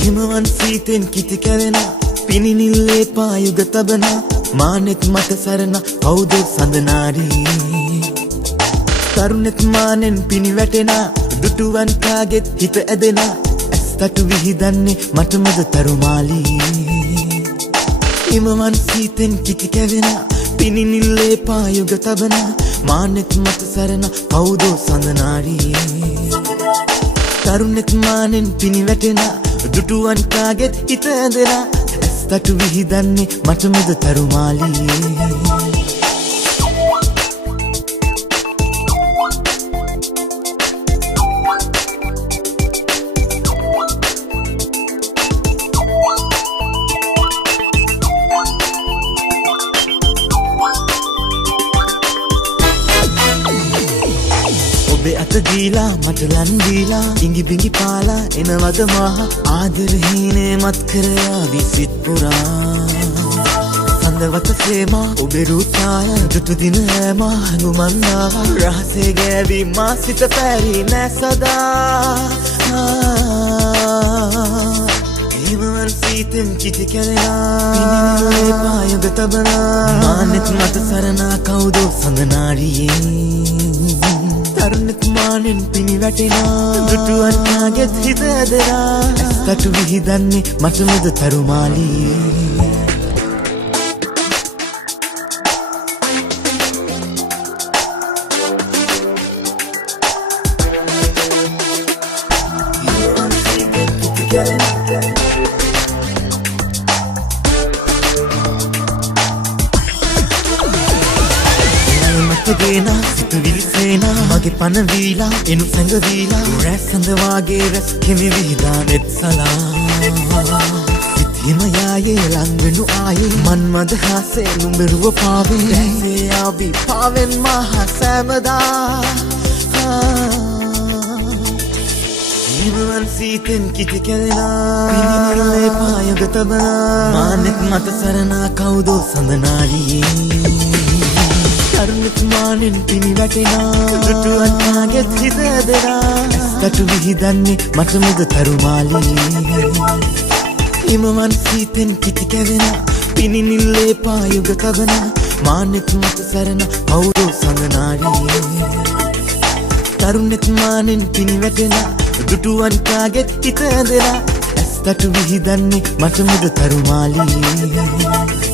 හිමවන් සීතෙන් කිති කැවෙන පිනිනිල්ලේ පායුග තබන මානෙත් මට සරණ කවුද සඳනාරී තරුණෙක් මානෙන් පිනි වැටෙන දුටුවන් කාගෙත් හිත ඇදෙන ඇස්තටු විහිදන්නේ මටමද තරුමාලී හිමවන් සීතෙන් කිති කැවෙන පිනිනිල්ලේ පායුග තබන මානෙත් මට සරණ කවුද සඳනාරී තරුණෙක් මානෙන් පිනි වැටෙන දුටුවන් කාගෙත් හිත ඇදෙන ඇස්තටු විහිදන්නේ මටමද තරුමාලී ඔබේ අත දීලා මට ලන් දීලා ඉඟි බිඟි පාලා එනවද මහ ආදර හීනේ මත් කරයා විසිත් පුරා සඳවත සේමා ඔබේ රූපාය දුටු දින හැම හඟුමන්නාව රහසේ ගෑවි මා සිත පැරි නෑ සදා හිමවන් සීතෙන් කිති කැරෙනා පිනිනිල්ලේ පායුග තබනා මානෙත් මට සරණා කවුද සඳනාරියේ තරුණෙක් මානෙන් පිනි වැටෙනා දුටුවන් කාගෙත් හිත ඇදෙනා ඇස්තටු විහිදන්නේ මටමද තරුමාලී මතගේනා සිතුවිලි සේනා මගේ පන වීලා එනු සැඟවීලා රැස් සඳ වාගේ රැස් කෙමි විහිදා නෙත් සලා සිතීම යායේ ලංවෙනු ආයේ මන් මද හාසේ නුඹරුව පාවේ රැසේ ආවි පාවෙන් මහා සෑමදා හිමවන් සීතෙන් කිති කැරෙනා පිනිනිල්ලේ පායුග තබනා මානෙත් මට සරණා කවුද සඳනාරියේ තරුණෙක් මානෙන් පිනි වැටෙනා දුටුවන් කාගෙත් හිත ඇදෙනා ඇස්තටු විහිදන්නේ මටමද තරුමාලී හිමවන් සීතෙන් කිති කැවෙන පිනිනිල්ලේ පායුග තබන මානෙත් මට සරණ කවුද සඳනාරියේ තරුණෙක් මානෙන් පිනි වැටෙන දුටුවන් කාගෙත් හිත ඇදෙනා ඇස්තටු විහිදන්නේ මටමද තරුමාලී